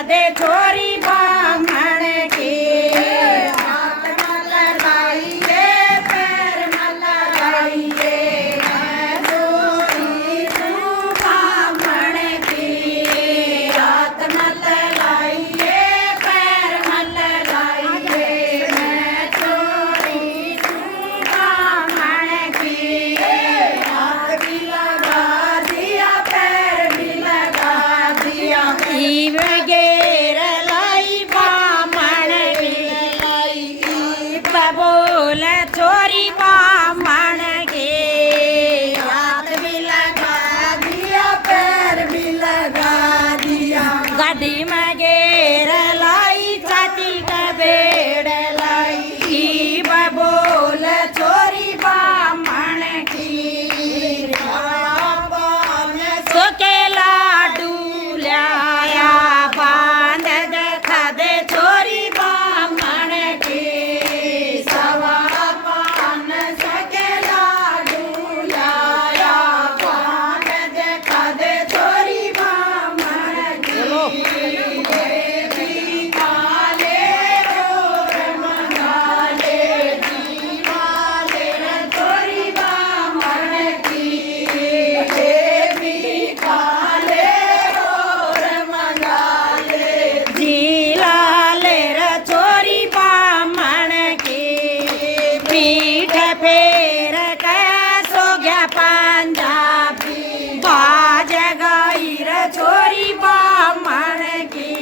खादे छोरी बामण की हाथ न लगाइए पैर न लगाइए मैं छोरी हूँ बामण की हाथ न लगाइए पैर न लगाइए मैं छोरी हूँ बामण की हाथ भी लगा दिया पैर भी लगा दिया वगैर लाई बामण की बोल छोरी बामण के हाथ भी लगा दिया पैर भी लगा दिया गाड़ी में गेर लाई छाती का बेड़ लाई बोल छोरी बामण की सोके लाडू लाया बांध देखा दे छोरी बामण की सवा पान सके लाडू लाया बांध देखा दे छोरी बामण की देवी काले और मंगाले जीवाले छोरी बामण की देवी काले और मंगाले जीलाले छोरी बामण की पीठ फेर कैसो गया पंजाबी बाज गई रे छोरी बामण की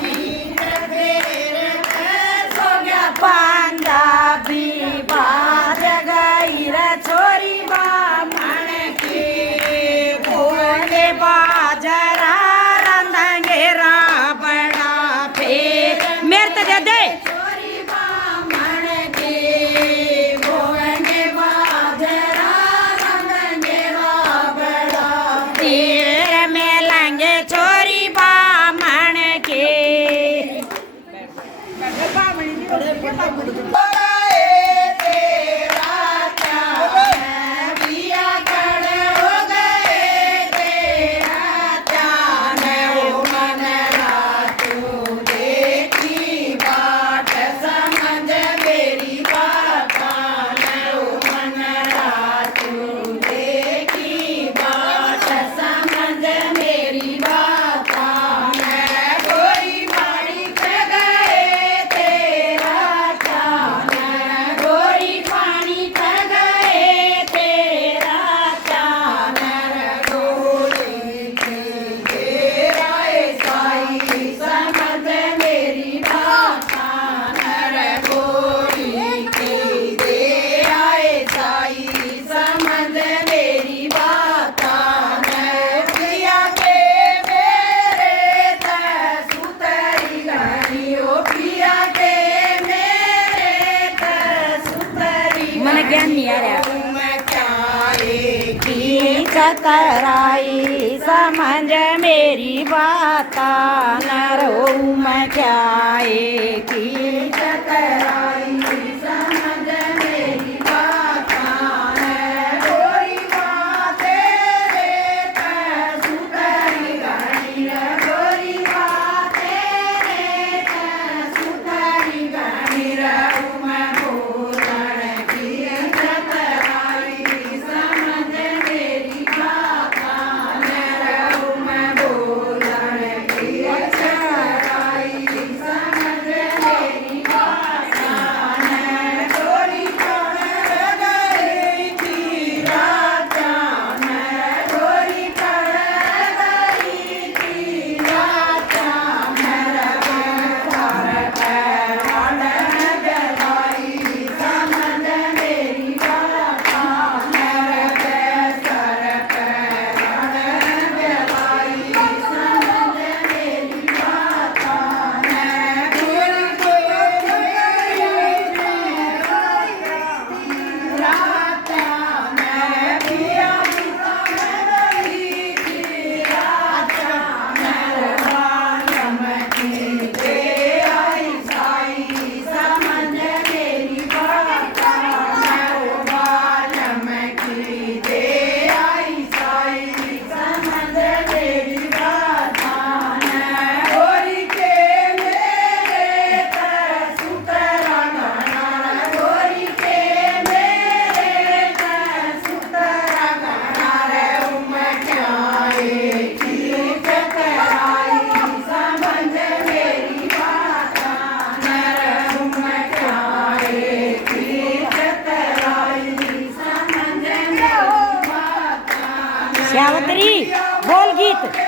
पीठ फेर कैसो गया पंजाबी बाज गई रे छोरी बामण की भोले बाजरा रंधंगे बड़ा फेर मेरे तो दे दे छोरी बामण की भोले बाजरा रंधंगे बड़ा तीर में लंगे छोरी बामण की मन ज्ञान नहीं आ रहा चतराई समझ मेरी बात न रो मैं क्या की चतराई समझ मेरी बात न गोरी बातें रे सुतरी गानी गोरी बातें रे सुतरी गानी मैं बोलण की चतराई समझ मेरी बात न मैं बोलण की चतराई समझ मेरी बात ਰੀਤ